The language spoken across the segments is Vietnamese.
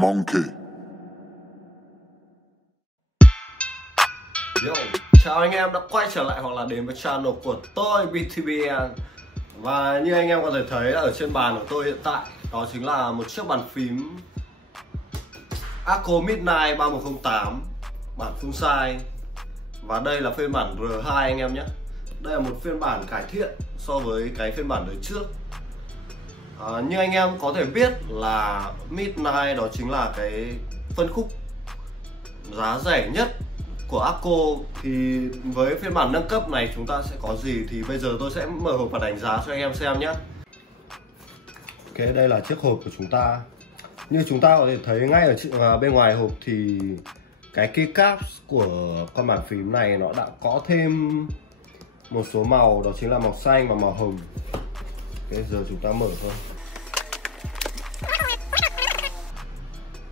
Monkey. Yo, chào anh em đã quay trở lại hoặc là đến với channel của tôi BTBN. Và như anh em có thể thấy ở trên bàn của tôi hiện tại, đó chính là một chiếc bàn phím Akko Midnight 3108 bản full size. Và đây là phiên bản R2 anh em nhé. Đây là một phiên bản cải thiện so với cái phiên bản đời trước. Như anh em có thể biết là Midnight đó chính là cái phân khúc giá rẻ nhất của Akko. Thì với phiên bản nâng cấp này chúng ta sẽ có gì thì bây giờ tôi sẽ mở hộp và đánh giá cho anh em xem nhé. Ok, đây là chiếc hộp của chúng ta. Như chúng ta có thể thấy ngay ở bên ngoài hộp thì cái keycap của con bàn phím này nó đã có thêm một số màu, đó chính là màu xanh và màu hồng. Ok, giờ chúng ta mở thôi.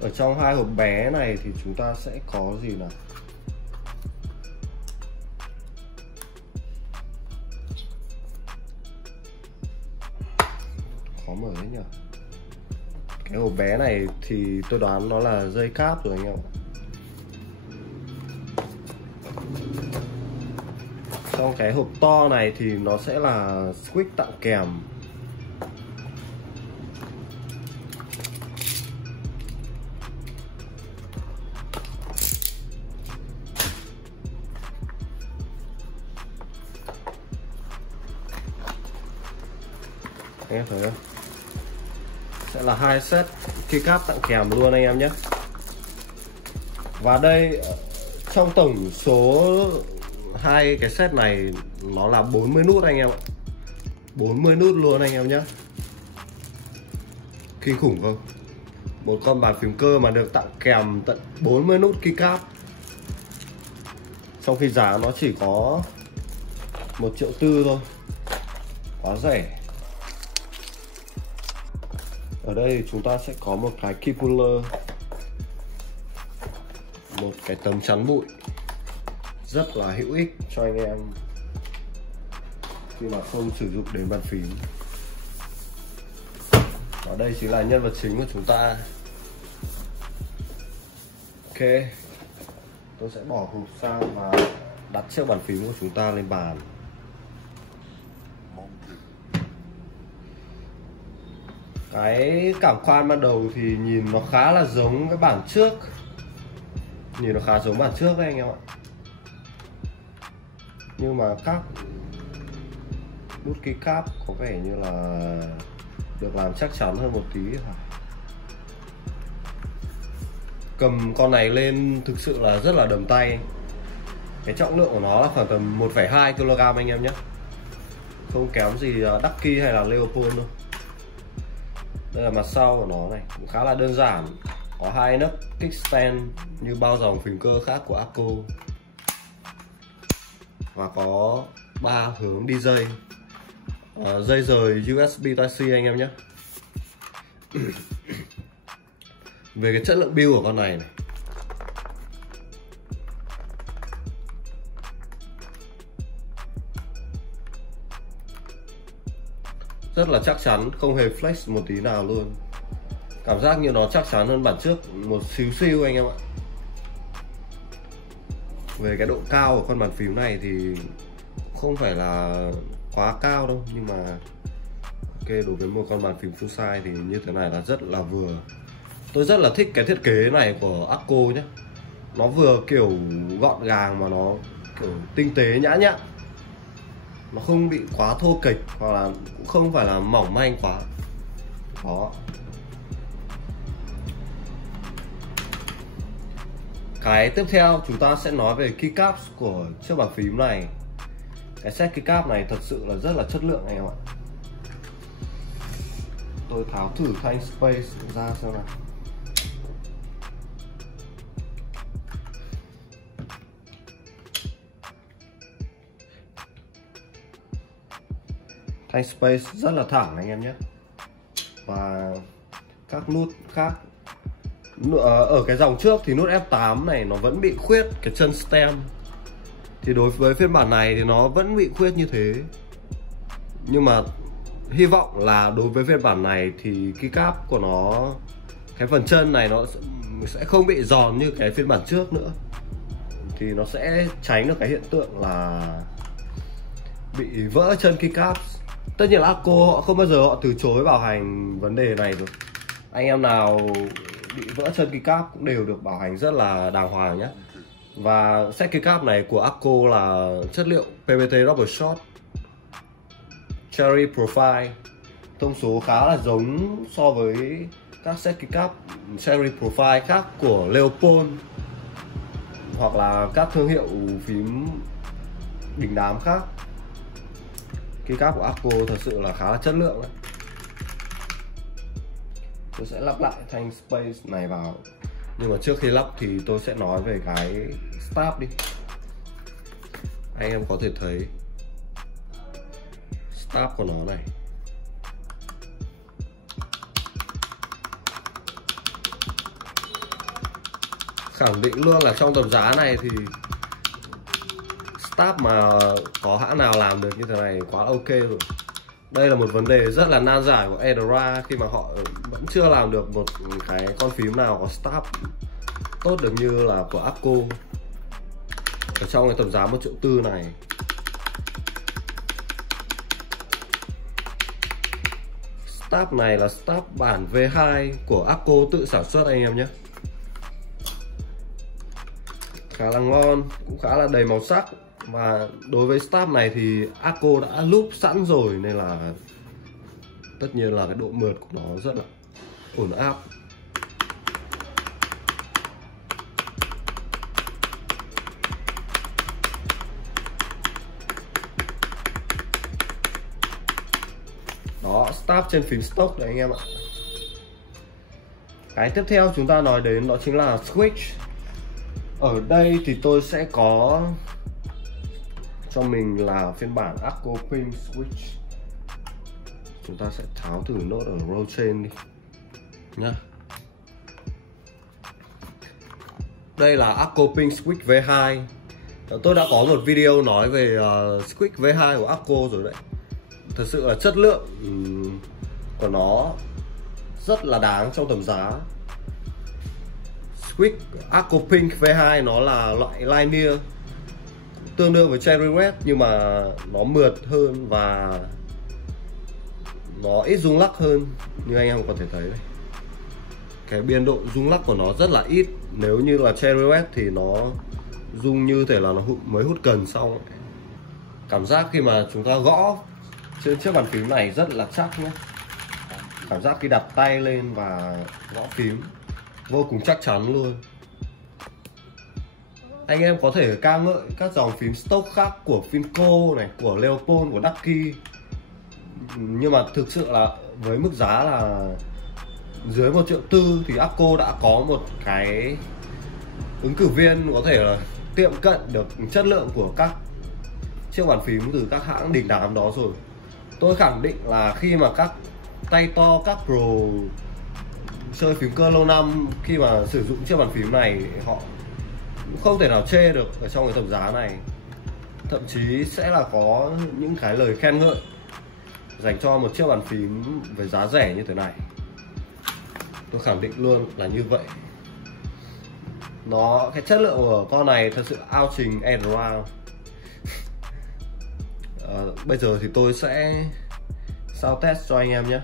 Ở trong hai hộp bé này thì chúng ta sẽ có gì nào? Khó mở đấy nhỉ. Cái hộp bé này thì tôi đoán nó là dây cáp rồi anh em. Trong cái hộp to này thì nó sẽ là switch tặng kèm. Anh em thấy không? Sẽ là hai set keycap tặng kèm luôn anh em nhé. Và đây trong tổng số hai cái set này nó là 40 nút anh em ạ. 40 nút luôn anh em nhé. Kinh khủng không? Một con bàn phím cơ mà được tặng kèm tận 40 nút keycap. Trong khi giá nó chỉ có 1,4 triệu thôi. Quá rẻ. Ở đây chúng ta sẽ có một cái key puller, một cái tấm chắn bụi rất là hữu ích cho anh em khi mà không sử dụng đến bàn phím. Và đây chính là nhân vật chính của chúng ta. Ok, tôi sẽ bỏ hộp sang và đặt chiếc bàn phím của chúng ta lên bàn. Cái cảm quan ban đầu thì nhìn nó khá là giống cái bản trước. Nhìn nó khá giống bản trước đấy anh em ạ. Nhưng mà các nút keycap có vẻ như là được làm chắc chắn hơn một tí. Cầm con này lên thực sự là rất là đầm tay. Cái trọng lượng của nó là khoảng tầm 1,2 kg anh em nhé. Không kém gì Ducky hay là Leopold đâu. Đây là mặt sau của nó này, cũng khá là đơn giản. Có hai nấc kickstand như bao dòng phím cơ khác của Akko. Và có 3 hướng đi dây. Dây rời USB Type-C anh em nhé. Về cái chất lượng build của con này rất là chắc chắn, không hề flex một tí nào luôn. Cảm giác như nó chắc chắn hơn bản trước một xíu xíu anh em ạ. Về cái độ cao của con bàn phím này thì không phải là quá cao đâu, nhưng mà ok, đối với một con bàn phím full size thì như thế này là rất là vừa. Tôi rất là thích cái thiết kế này của Akko nhé. Nó vừa kiểu gọn gàng mà nó kiểu tinh tế nhã nhặn. Nó không bị quá thô kệch hoặc là cũng không phải là mỏng manh quá. Đó. Cái tiếp theo chúng ta sẽ nói về keycaps của chiếc bàn phím này. Cái set keycap này thật sự là rất là chất lượng anh em ạ. Tôi tháo thử thanh space ra xem nào. Thanh space rất là thẳng anh em nhé. Và các nút khác ở cái dòng trước thì nút F8 này nó vẫn bị khuyết cái chân stem. Thì đối với phiên bản này thì nó vẫn bị khuyết như thế. Nhưng mà hy vọng là đối với phiên bản này thì keycap của nó cái phần chân này nó sẽ không bị giòn như cái phiên bản trước nữa, thì nó sẽ tránh được cái hiện tượng là bị vỡ chân keycap. Tất nhiên là Akko họ không bao giờ họ từ chối bảo hành vấn đề này rồi. Anh em nào bị vỡ chân keycap cũng đều được bảo hành rất là đàng hoàng nhé. Và set keycap này của Akko là chất liệu PBT Double Shot Cherry Profile, thông số khá là giống so với các set keycap Cherry Profile khác của Leopold hoặc là các thương hiệu phím đình đám khác. Keycap của Akko thật sự là khá là chất lượng đấy. Tôi sẽ lắp lại thanh space này vào, nhưng mà trước khi lắp thì tôi sẽ nói về cái stab đi. Anh em có thể thấy stab của nó này. Khẳng định luôn là trong tầm giá này thì stab mà có hãng nào làm được như thế này quá ok rồi. Đây là một vấn đề rất là nan giải của Edra khi mà họ vẫn chưa làm được một cái con phím nào có stab tốt được như là của Akko ở trong cái tầm giá 1,4 triệu này. Stab này là stab bản V2 của Akko tự sản xuất anh em nhé. Khá là ngon, cũng khá là đầy màu sắc. Và đối với stab này thì Akko đã loop sẵn rồi, nên là tất nhiên là cái độ mượt của nó rất là ổn áp. Đó, stab trên phím stock đấy anh em ạ. Cái tiếp theo chúng ta nói đến đó chính là switch. Ở đây thì tôi sẽ có cho mình là phiên bản Akko Pink Switch. Chúng ta sẽ tháo thử nốt ở row trên đi nhá. Đây là Akko Pink Switch V2. Tôi đã có một video nói về Switch V2 của Akko rồi đấy. Thật sự là chất lượng của nó rất là đáng trong tầm giá. Switch Akko Pink V2 nó là loại linear, tương đương với Cherry Red nhưng mà nó mượt hơn và nó ít rung lắc hơn. Như anh em có thể thấy đây, cái biên độ rung lắc của nó rất là ít. Nếu như là Cherry Red thì nó rung như thể là nó mới hút cần xong. Cảm giác khi mà chúng ta gõ trên chiếc bàn phím này rất là chắc nhé. Cảm giác khi đặt tay lên và gõ phím vô cùng chắc chắn luôn. Anh em có thể ca ngợi các dòng phím stock khác của Finco này, của Leopold, của Ducky, nhưng mà thực sự là với mức giá là dưới 1,4 triệu thì Akko đã có một cái ứng cử viên có thể là tiệm cận được chất lượng của các chiếc bàn phím từ các hãng đình đám đó rồi. Tôi khẳng định là khi mà các tay to, các pro chơi phím cơ lâu năm khi mà sử dụng chiếc bàn phím này, họ không thể nào chê được ở trong cái tầm giá này. Thậm chí sẽ là có những cái lời khen ngợi dành cho một chiếc bàn phím với giá rẻ như thế này. Tôi khẳng định luôn là như vậy. Cái chất lượng của con này thật sự ao trình Edra. Bây giờ thì tôi sẽ sound test cho anh em nhé.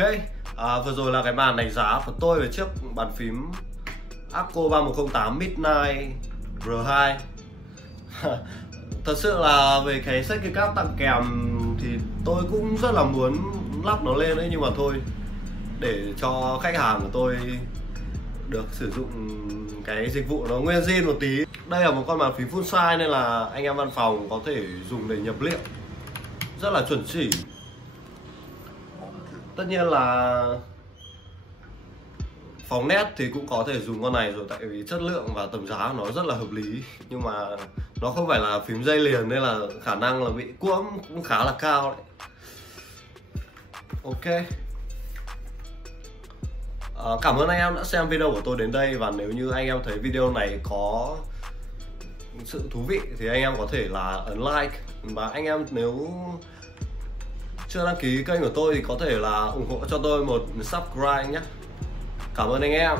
Ok, vừa rồi là cái màn đánh giá của tôi về chiếc bàn phím Akko 3108 Midnight R2. Thật sự là về cái set keycap tặng kèm thì tôi cũng rất là muốn lắp nó lên đấy, nhưng mà thôi, để cho khách hàng của tôi được sử dụng cái dịch vụ nó nguyên zin một tí. Đây là một con bàn phím full size nên là anh em văn phòng có thể dùng để nhập liệu rất là chuẩn chỉ. Tất nhiên là phòng nét thì cũng có thể dùng con này rồi, tại vì chất lượng và tầm giá của nó rất là hợp lý. Nhưng mà nó không phải là phím dây liền nên là khả năng là bị cuỗm cũng khá là cao đấy. Ok, cảm ơn anh em đã xem video của tôi đến đây. Và nếu như anh em thấy video này có sự thú vị thì anh em có thể là ấn like. Và anh em nếu chưa đăng ký kênh của tôi thì có thể là ủng hộ cho tôi một subscribe nhé. Cảm ơn anh em.